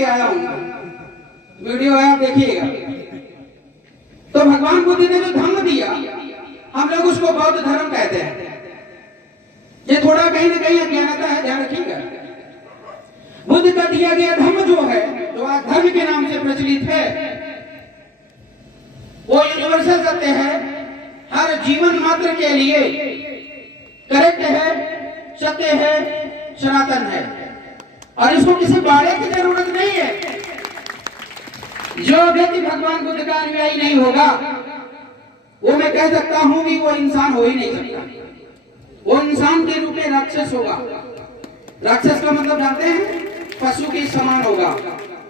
के आया हूँ, वीडियो है आप देखिएगा। तो भगवान बुद्ध ने जो धम्म दिया, हम लोग उसको बौद्ध धर्म कहते हैं। ये थोड़ा कहीं ना कहीं अज्ञानता है, ध्यान रखिएगा। बुद्ध का दिया गया धम्म जो है, जो आज धर्म के नाम से प्रचलित है, वो यूनिवर्सल सत्य है, हर जीवन मात्र के लिए करेक्ट है, सत्य है, सनातन है, और इसको किसी बाड़े की जरूरत नहीं है। जो व्यक्ति भगवान बुद्ध का अनुयायी नहीं होगा, वो मैं कह सकता हूं कि वो इंसान हो ही नहीं सकता। वो इंसान के रूप में राक्षस होगा। राक्षस का मतलब जानते हैं, पशु के समान होगा।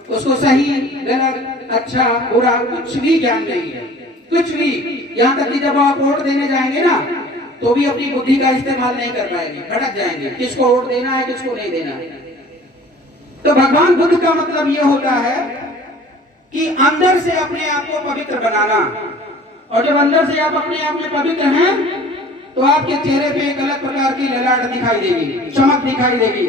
उसको सही गलत अच्छा बुरा कुछ भी ज्ञान नहीं है, कुछ भी। यहाँ तक कि जब आप वोट देने जाएंगे ना, तो भी अपनी बुद्धि का इस्तेमाल नहीं कर पाएंगे, भटक जाएंगे, किसको वोट देना है किसको नहीं देना है। तो भगवान बुद्ध का मतलब यह होता है कि अंदर से अपने आप को पवित्र बनाना। और जब अंदर से आप अपने आप में पवित्र हैं, तो आपके चेहरे पे एक अलग प्रकार की ललाट दिखाई देगी, चमक दिखाई देगी।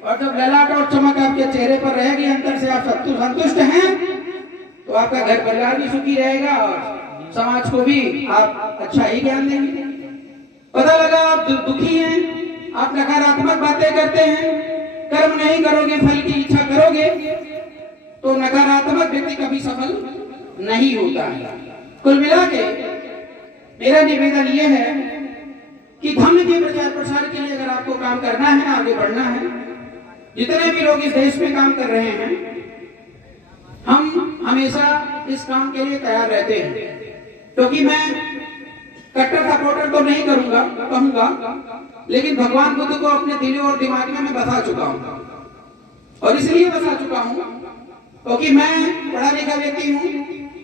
और जब ललाट और चमक आपके चेहरे पर रहेगी, अंदर से आप संतुष्ट हैं, तो आपका घर परिवार भी सुखी रहेगा और समाज को भी आप अच्छा ही ज्ञान देंगे। पता लगा आप दुखी हैं, आप नकारात्मक बातें करते हैं, कर्म नहीं करोगे, फल की इच्छा करोगे, तो नकारात्मक व्यक्ति कभी सफल नहीं होता है। कुल मिला के मेरा निवेदन यह है कि धम्म के प्रचार प्रसार के लिए अगर आपको काम करना है, आगे बढ़ना है, जितने भी लोग इस देश में काम कर रहे हैं, हम हमेशा इस काम के लिए तैयार रहते हैं। क्योंकि मैं कट्टर सपोर्टर तो नहीं कहूंगा, लेकिन भगवान बुद्ध को अपने दिल और दिमाग में मैं बसा चुका हूं। और इसलिए बसा चुका हूं क्योंकि मैं पढ़ा लिखा व्यक्ति हूं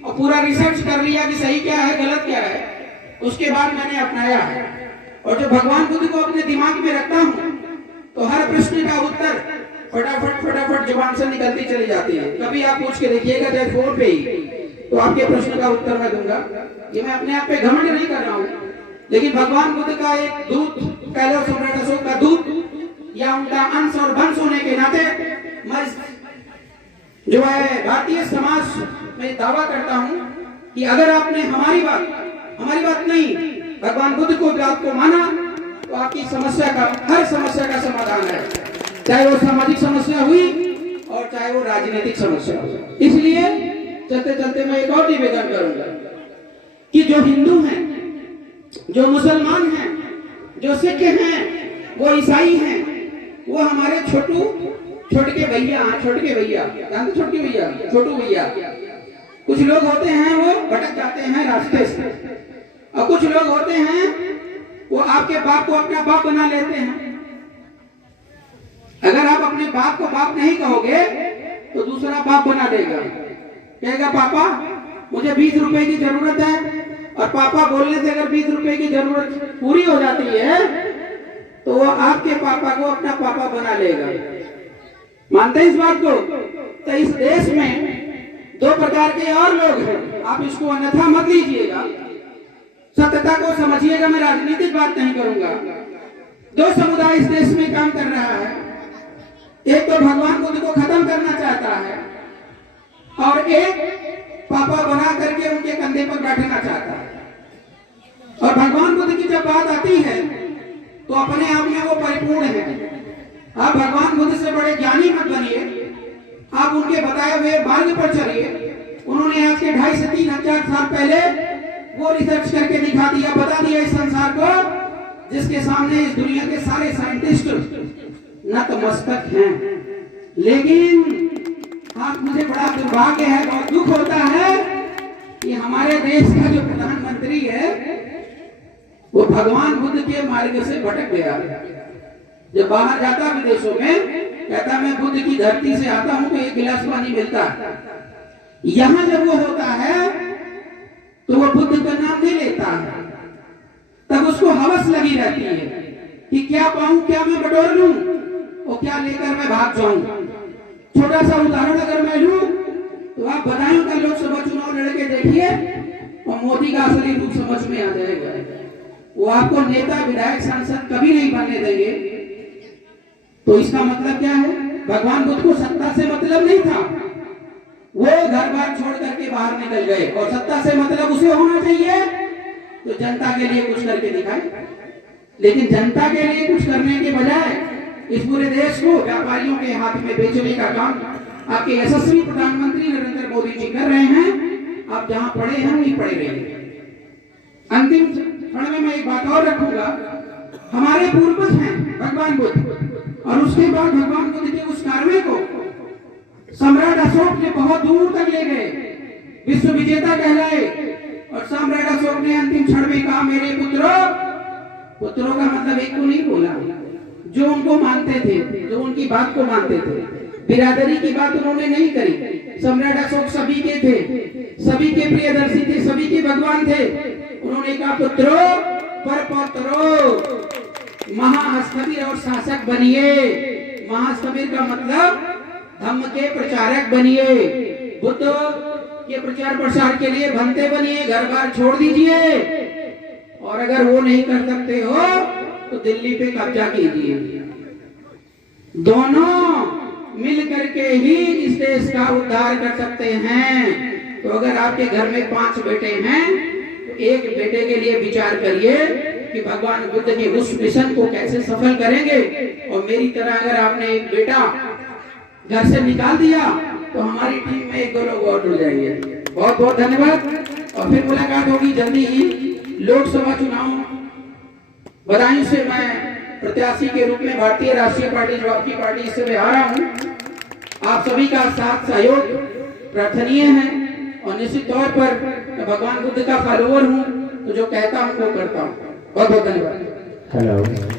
और पूरा रिसर्च कर लिया कि सही क्या है गलत क्या है, उसके बाद मैंने अपनाया है। और जब भगवान बुद्ध को अपने दिमाग में रखता हूं, तो हर प्रश्न का उत्तर फटाफट जुबान से निकलती चली जाती है। कभी आप पूछ के देखिएगा, चाहे फोन पे ही, तो आपके प्रश्न का उत्तर मैं दूंगा। ये मैं अपने आप पे घमंड नहीं कर रहा हूँ, लेकिन भगवान बुद्ध का एक दूत, कह लो सम्राट अशोक का दूत या उनका अंश और वंश होने के नाते मैं जो है भारतीय समाज में दावा करता हूं कि अगर आपने हमारी बात नहीं, भगवान बुद्ध को बात को माना, तो आपकी समस्या का, हर समस्या का समाधान है, चाहे वो सामाजिक समस्या हुई और चाहे वो राजनीतिक समस्या हो। इसलिए चलते चलते मैं एक और निवेदन करूंगा कि जो हिंदू हैं, जो मुसलमान हैं, जो सिख हैं, वो ईसाई हैं, वो हमारे छोटे भैया, छोटू भैया, कुछ लोग होते हैं वो भटक जाते हैं रास्ते से, और कुछ लोग होते हैं वो आपके बाप को अपना बाप बना लेते हैं। अगर आप अपने बाप को बाप नहीं कहोगे, तो दूसरा बाप बना देगा, कहेगा पापा मुझे 20 रुपए की जरूरत है, और पापा बोलने से अगर 20 रुपए की जरूरत पूरी हो जाती है, तो वो आपके पापा को अपना पापा बना लेगा। मानते हैं इस बात को? तो इस देश में 2 प्रकार के और लोग हैं, आप इसको अन्यथा मत लीजिएगा, सत्यता को समझिएगा। मैं राजनीतिक बात नहीं करूंगा। 2 समुदाय इस देश में काम कर रहा है, एक तो भगवान बुद्ध को खत्म करना चाहता है, और एक पापा बना करके उनके कंधे पर बैठना चाहता है। और भगवान बुद्ध की जब बात आती है, तो अपने आप में वो परिपूर्ण है। आप भगवान बुद्ध से बड़े ज्ञानी मत बनिए, आप उनके बताए हुए मार्ग पर चलिए। उन्होंने आज के 2.5 से 3 हजार साल पहले वो रिसर्च करके दिखा दिया, बता दिया इस संसार को, जिसके सामने इस दुनिया के सारे साइंटिस्ट नतमस्तक हैं। लेकिन आप, मुझे बड़ा दुर्भाग्य है, बहुत दुख होता है कि हमारे देश का जो प्रधानमंत्री है, वो भगवान बुद्ध के मार्ग से भटक गया। जब बाहर जाता विदेशों में, कहता मैं बुद्ध की धरती से आता हूं, तो 1 गिलास पानी मिलता है। यहां जब वो होता है, तो वो बुद्ध का नाम नहीं लेता है, तब उसको हवस लगी रहती है कि क्या पाऊं, क्या मैं बटोर लूं, और क्या लेकर मैं भाग जाऊं। छोटा सा उदाहरण अगर मैं लूं, तो आप बदायूं का लोकसभा चुनाव लड़के देखिए, और मोदी का असली रूप समझ में आ जाएगा। वो आपको नेता, विधायक, सांसद कभी नहीं बनने देंगे। तो इसका मतलब क्या है? भगवान बुद्ध को सत्ता से मतलब नहीं था, वो घर बार छोड़ करके बाहर निकल गए। और सत्ता से मतलब उसे होना चाहिए तो जनता के लिए कुछ करके दिखाए, लेकिन जनता के लिए कुछ करने के बजाय इस पूरे देश को व्यापारियों के हाथ में बेचने का काम आपके यशस्वी प्रधानमंत्री नरेंद्र मोदी जी कर रहे हैं। आप जहां पड़े हैं वहीं पड़े रहिए। अंतिम क्षण में मैं एक बात और रखूंगा, हमारे पूर्वज हैं भगवान बुद्ध, और उसके बाद भगवान बुद्ध के उस कार्य को सम्राट अशोक ने बहुत दूर तक ले गए, विश्व विजेता कहलाए। और सम्राट अशोक ने अंतिम क्षण में कहा, मेरे पुत्रों, पुत्रों का मतलब एक को नहीं बोला, जो उनको मानते थे, जो उनकी बात को मानते थे, बिरादरी की बात उन्होंने नहीं करी। सम्राट अशोक सभी के थे, सभी के प्रियदर्शी थे, सभी के भगवान थे। उन्होंने कहा, पुत्रों, परपौत्रों, महास्थविर और शासक बनिए। महास्थविर का मतलब धम्म के प्रचारक बनिए, बुद्ध के प्रचार प्रसार के लिए भंते बनिए, घर बार छोड़ दीजिए। और अगर वो नहीं कर सकते हो तो दिल्ली पे कब्जा कीजिए। दोनों मिल करके ही इस देश का उद्धार कर सकते हैं। तो अगर आपके घर में 5 बेटे हैं तो एक बेटे के लिए विचार करिए कि भगवान बुद्ध के उस मिशन को कैसे सफल करेंगे। और मेरी तरह अगर आपने एक बेटा घर से निकाल दिया तो हमारी टीम में 1-2 लोग और जुड़ जाएंगे। बहुत बहुत धन्यवाद, और फिर मुलाकात होगी जल्दी ही। लोकसभा चुनाव बदायूं से मैं प्रत्याशी के रूप में भारतीय राष्ट्रीय पार्टी जो आपकी पार्टी से मैं आ रहा हूं। आप सभी का साथ सहयोग प्रार्थनीय है, और निश्चित तौर पर मैं भगवान बुद्ध का फॉलोअर हूं, तो जो कहता हूं वो करता हूं। बहुत बहुत धन्यवाद। हेलो।